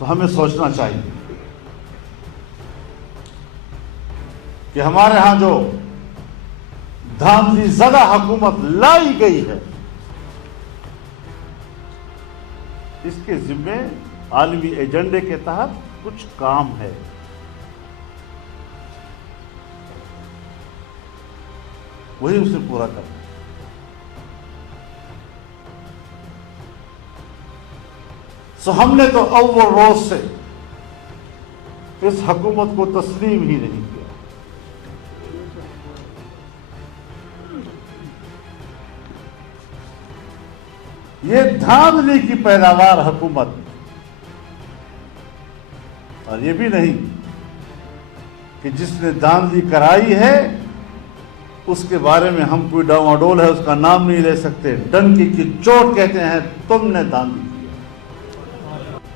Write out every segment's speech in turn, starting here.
تو ہمیں سوچنا چاہیے کہ ہمارے ہاں جو دھاندلی زدہ حکومت لائی گئی ہے اس کے ذمے عالمی ایجنڈے کے تحت کچھ کام ہے. وہی اسے پورا کرنا. سو ہم نے تو اول روز سے اس حکومت کو تسلیم ہی نہیں کیا. یہ دھاندلی کی پیداوار حکومت، اور یہ بھی نہیں کہ جس نے دھاندلی کرائی ہے اس کے بارے میں ہم کوئی ڈاواڈول ہے اس کا نام نہیں لے سکتے. ڈنکی کی چوٹ کہتے ہیں تم نے دھاندلی کیا.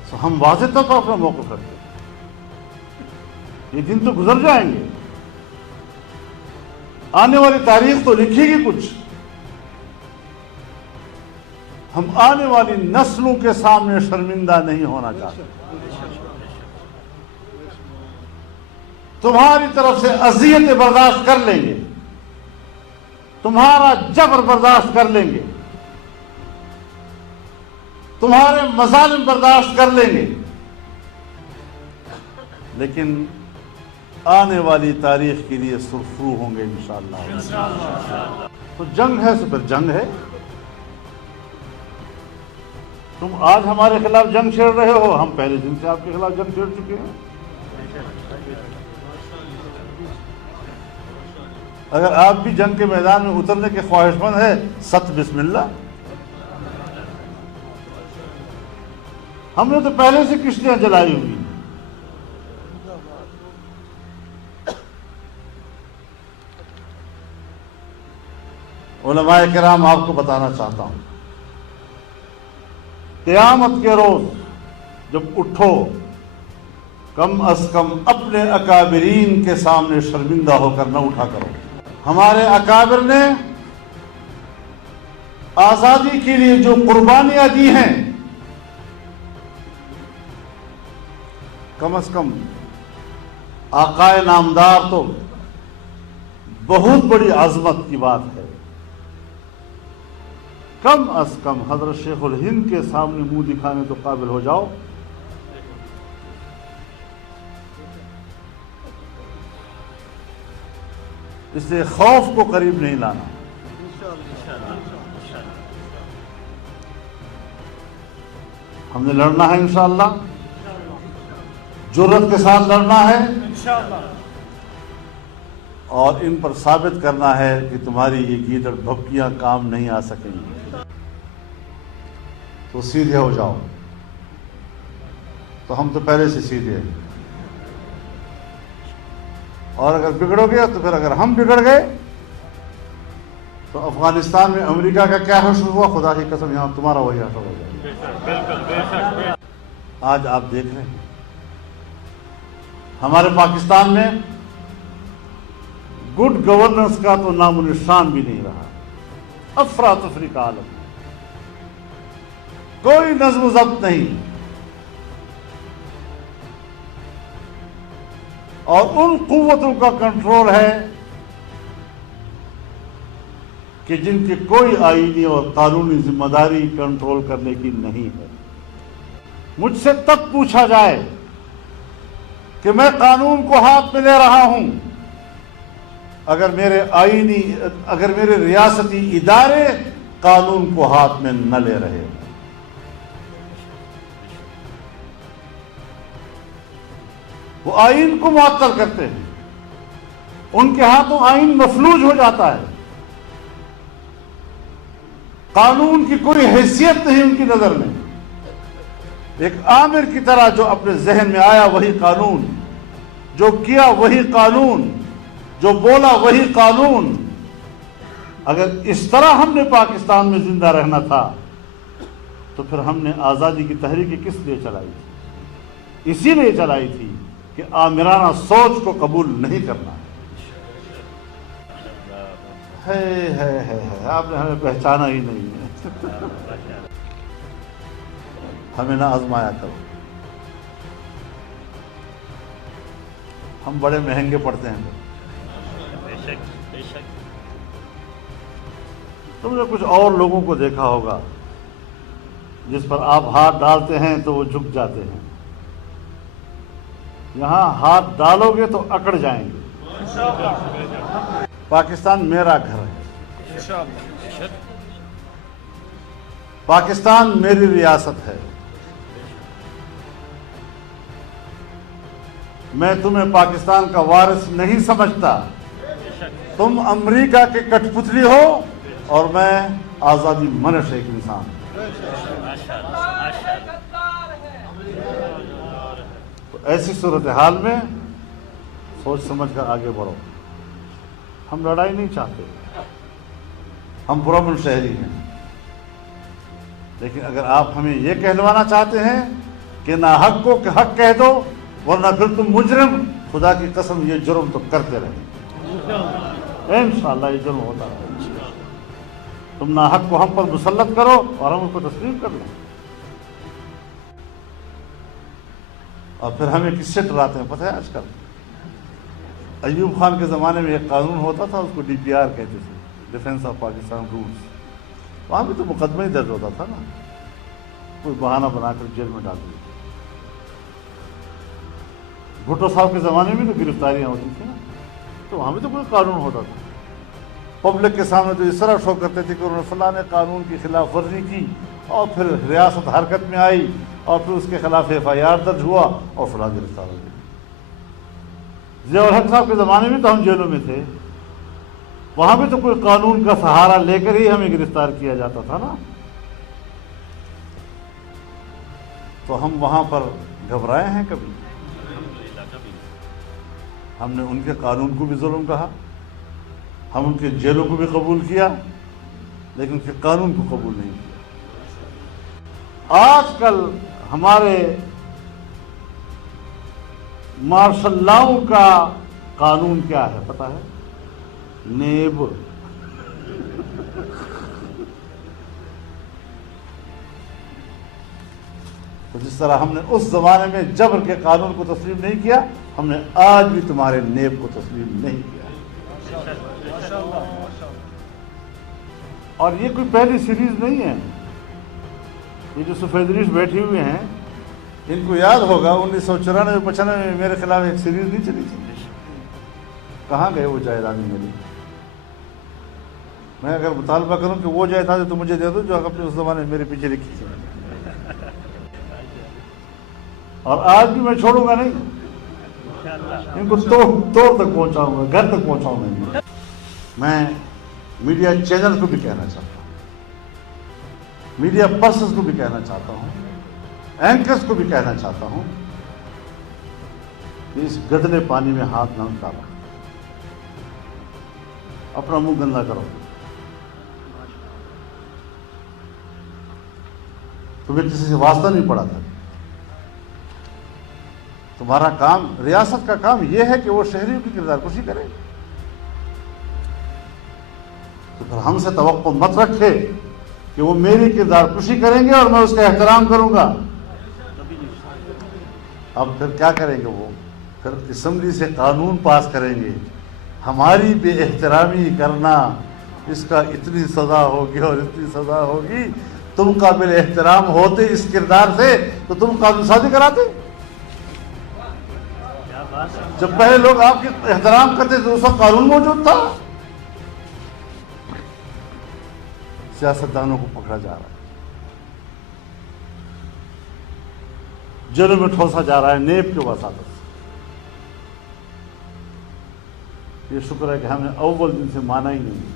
تو ہم واضح طور پر اپنا موقف رکھتے ہیں. یہ دن تو گزر جائیں گے، آنے والی تاریخ تو لکھے گی کچھ. ہم آنے والی نسلوں کے سامنے شرمندہ نہیں ہونا چاہتے. تمہاری طرف سے اذیت برداشت کر لیں گے، تمہارا جبر برداشت کر لیں گے، تمہارے مظالم برداشت کر لیں گے، لیکن آنے والی تاریخ کے لیے سرخرو ہوں گے انشاءاللہ. تو جنگ ہے تو پھر جنگ ہے. تم آج ہمارے خلاف جنگ چھیڑ رہے ہو، ہم پہلے دن سے آپ کے خلاف جنگ چھیڑ چکے ہیں. اگر آپ بھی جنگ کے میدان میں اترنے کے خواہش مند ہے، ست بسم اللہ. ہم نے تو پہلے سے کشتیاں جلائی ہوئی. علماء کرام آپ کو بتانا چاہتا ہوں، قیامت کے روز جب اٹھو کم از کم اپنے اکابرین کے سامنے شرمندہ ہو کر نہ اٹھا کرو. ہمارے اکابر نے آزادی کے لیے جو قربانیاں دی ہیں، کم از کم آقائے نامدار تو بہت بڑی عظمت کی بات ہے. کم از کم حضرت شیخ الہند کے سامنے منہ دکھانے تو قابل ہو جاؤ. اس لیے خوف کو قریب نہیں لانا. ہم نے لڑنا ہے انشاءاللہ، جرأت کے ساتھ لڑنا ہے اور ان پر ثابت کرنا ہے کہ تمہاری یہ گیدڑ بھبکیاں کام نہیں آ سکیں گی. تو سیدھے ہو جاؤ. تو ہم تو پہلے سے سیدھے ہیں، اور اگر بگڑو گے تو پھر اگر ہم بگڑ گئے تو افغانستان میں امریکہ کا کیا حشر ہوا، خدا کی قسم یہاں تمہارا وہی حشر ہو جائے. آج آپ دیکھ رہے ہیں ہمارے پاکستان میں گڈ گورننس کا تو نام و نشان بھی نہیں رہا. افراتفری کا عالم، کوئی نظم و ضبط نہیں. اور ان قوتوں کا کنٹرول ہے کہ جن کی کوئی آئینی اور قانونی ذمہ داری کنٹرول کرنے کی نہیں ہے. مجھ سے تب پوچھا جائے کہ میں قانون کو ہاتھ میں لے رہا ہوں، اگر میرے ریاستی ادارے قانون کو ہاتھ میں نہ لے رہے ہیں. وہ آئین کو معطل کرتے ہیں، ان کے ہاتھوں آئین مفلوج ہو جاتا ہے. قانون کی کوئی حیثیت نہیں ان کی نظر میں. ایک آمر کی طرح جو اپنے ذہن میں آیا وہی قانون، جو کیا وہی قانون، جو بولا وہی قانون. اگر اس طرح ہم نے پاکستان میں زندہ رہنا تھا تو پھر ہم نے آزادی کی تحریک کس لیے چلائی تھی؟ اسی لیے چلائی تھی کہ آمرانہ سوچ کو قبول نہیں کرنا ہے. آپ نے ہمیں پہچانا ہی نہیں ہے. ہمیں نہ آزمایا کرو. ہم بڑے مہنگے پڑتے ہیں. بے شک بے شک. تم نے کچھ اور لوگوں کو دیکھا ہوگا جس پر آپ ہاتھ ڈالتے ہیں تو وہ جھک جاتے ہیں. یہاں ہاتھ ڈالو گے تو اکڑ جائیں گے. پاکستان میرا گھر ہے. پاکستان میری ریاست ہے. میں تمہیں پاکستان کا وارث نہیں سمجھتا. تم امریکہ کے کٹ پتلی ہو اور میں آزادی منش ایک انسان. تو ایسی صورتحال میں سوچ سمجھ کر آگے بڑھو. ہم لڑائی نہیں چاہتے، ہم پرامن شہری ہیں. لیکن اگر آپ ہمیں یہ کہلوانا چاہتے ہیں کہ نہ حق کو کہ حق کہہ دو ورنہ پھر تم مجرم، خدا کی قسم یہ جرم تو کرتے رہیں. انشاءاللہ یہ جرم ہوتا رہے. تم نہ حق کو ہم پر مسلط کرو اور ہم اس کو تسلیم کر لیں. اور پھر ہمیں کس سے ڈراتے ہیں پتہ ہے؟ آج کل ایوب خان کے زمانے میں ایک قانون ہوتا تھا، اس کو DPR کہتے تھے، ڈیفینس آف پاکستان رولز. وہاں بھی تو مقدمہ ہی درج ہوتا تھا نا، کوئی بہانہ بنا کر جیل میں ڈال دیا. بھٹو صاحب کے زمانے میں تو گرفتاریاں ہوتی تھیں نا، تو وہاں بھی تو کوئی قانون ہوتا تھا. پبلک کے سامنے تو اس طرح شو کرتے تھے کہ انہوں نے فلاں قانون کی خلاف ورزی کی اور پھر ریاست حرکت میں آئی اور پھر اس کے خلاف FIR درج ہوا اور فلاں گرفتار ہو گئے. ضیاء الحق صاحب کے زمانے میں تو ہم جیلوں میں تھے، وہاں بھی تو کوئی قانون کا سہارا لے کر ہی ہمیں گرفتار کیا جاتا تھا نا. تو ہم وہاں پر گھبرائے ہیں کبھی؟ ہم نے ان کے قانون کو بھی ظلم کہا، ہم ان کے جیلوں کو بھی قبول کیا، لیکن ان کے قانون کو قبول نہیں کیا. آج کل ہمارے مارشل لاؤ کا قانون کیا ہے پتہ ہے؟ نیب. تو جس طرح ہم نے اس زمانے میں جبر کے قانون کو تسلیم نہیں کیا، ہم نے آج بھی تمہارے نیب کو تسلیم نہیں کیا. اور یہ کوئی پہلی سیریز نہیں ہے. یہ جو سفید ریش بیٹھے ہوئے ہیں ان کو یاد ہوگا 1994-95 میں میرے خلاف ایک سیریز نہیں چلی تھی. کہاں گئے وہ جائیدادیں میری؟ میں اگر مطالبہ کروں کہ وہ جائیدادیں تو مجھے دے دو جو اپنے اس زمانے میں میرے پیچھے لکھی تھی. اور آج بھی میں چھوڑوں گا نہیں. ان کو توڑ تک پہنچاؤں گا، گھر تک پہنچاؤں گا. میں میڈیا چینل کو بھی کہنا چاہتا ہوں، میڈیا پرسنز کو بھی کہنا چاہتا ہوں، اینکرز کو بھی کہنا چاہتا ہوں کہ اس گدلے پانی میں ہاتھ نہ ڈالو. اپنا منہ گندا کرو. تمہیں کسی سے واسطہ نہیں پڑا تھا. تمہارا کام، ریاست کا کام یہ ہے کہ وہ شہریوں کی کردار کشی کرے. تو پھر ہم سے توقع مت رکھے کہ وہ میری کردار کشی کریں گے اور میں اس کا احترام کروں گا. اب پھر کیا کریں گے؟ وہ پھر اسمبلی سے قانون پاس کریں گے. ہماری بے احترامی کرنا، اس کا اتنی سزا ہوگی اور اتنی سزا ہوگی. تم قابل احترام ہوتے اس کردار سے تو تم قانون سازی کراتے. جب پہلے لوگ آپ کے احترام کرتے تھے اس وقت قانون موجود تھا. سیاستدانوں کو پکڑا جا رہا ہے، جیلوں میں ٹھوسا جا رہا ہے نیب کے وساطت سے. یہ شکر ہے کہ ہم نے اول دن سے مانا ہی نہیں.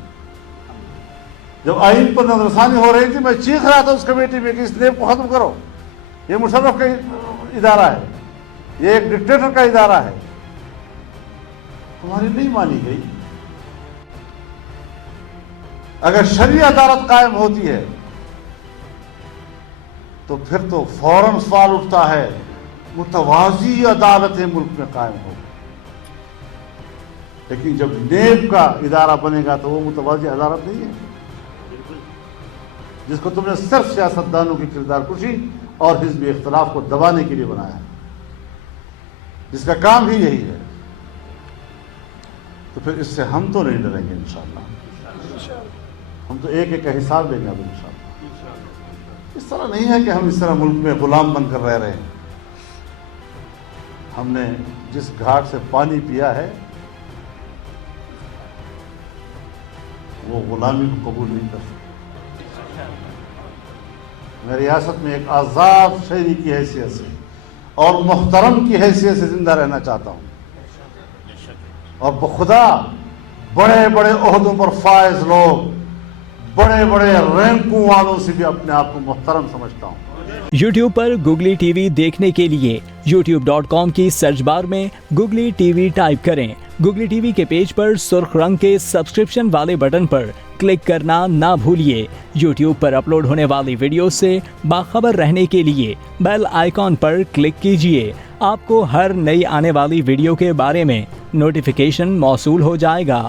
جب آئین پر نظر ثانی ہو رہی تھی میں چیخ رہا تھا اس کمیٹی میں کہ اس نیب کو ختم کرو. یہ مشرف کا ادارہ ہے، یہ ایک ڈکٹیٹر کا ادارہ ہے. تمہاری نہیں مانی گئی. اگر شرعی عدالت قائم ہوتی ہے تو پھر تو فوراً سوال اٹھتا ہے متوازی عدالتیں ملک میں قائم ہو. لیکن جب نیب کا ادارہ بنے گا تو وہ متوازی عدالت نہیں ہے جس کو تم نے صرف سیاستدانوں کی کردار کشی اور حزبی اختلاف کو دبانے کے لیے بنایا ہے، جس کا کام بھی یہی ہے. تو پھر اس سے ہم تو نہیں ڈریں گے انشاءاللہ. ہم تو ایک ایک کا حساب دیں گے اب انشاءاللہ. اس طرح نہیں ہے کہ ہم اس طرح ملک میں غلام بن کر رہ رہے ہیں. ہم نے جس گھاٹ سے پانی پیا ہے وہ غلامی کو قبول نہیں کر سکتے. میں ریاست میں ایک آزاد شہری کی حیثیت سے اور محترم کی حیثیت سے زندہ رہنا چاہتا ہوں. اور بخدا بڑے بڑے عہدوں پر فائز لوگ، بڑے بڑے رینکوں والوں سے بھی اپنے آپ کو محترم سمجھتا ہوں. یوٹیوب پر گوگلی ٹی وی دیکھنے کے لیے youtube.com کی سرچ بار میں گوگلی ٹی وی ٹائپ کریں. گوگلی ٹی وی کے پیج پر سرخ رنگ کے سبسکرپشن والے بٹن پر کلک کرنا نہ بھولیے. یوٹیوب پر اپلوڈ ہونے والی ویڈیو سے باخبر رہنے کے لیے بیل آئیکن پر کلک کیجیے. آپ کو ہر نئی آنے والی ویڈیو کے بارے میں نوٹیفیکیشن موصول ہو جائے گا.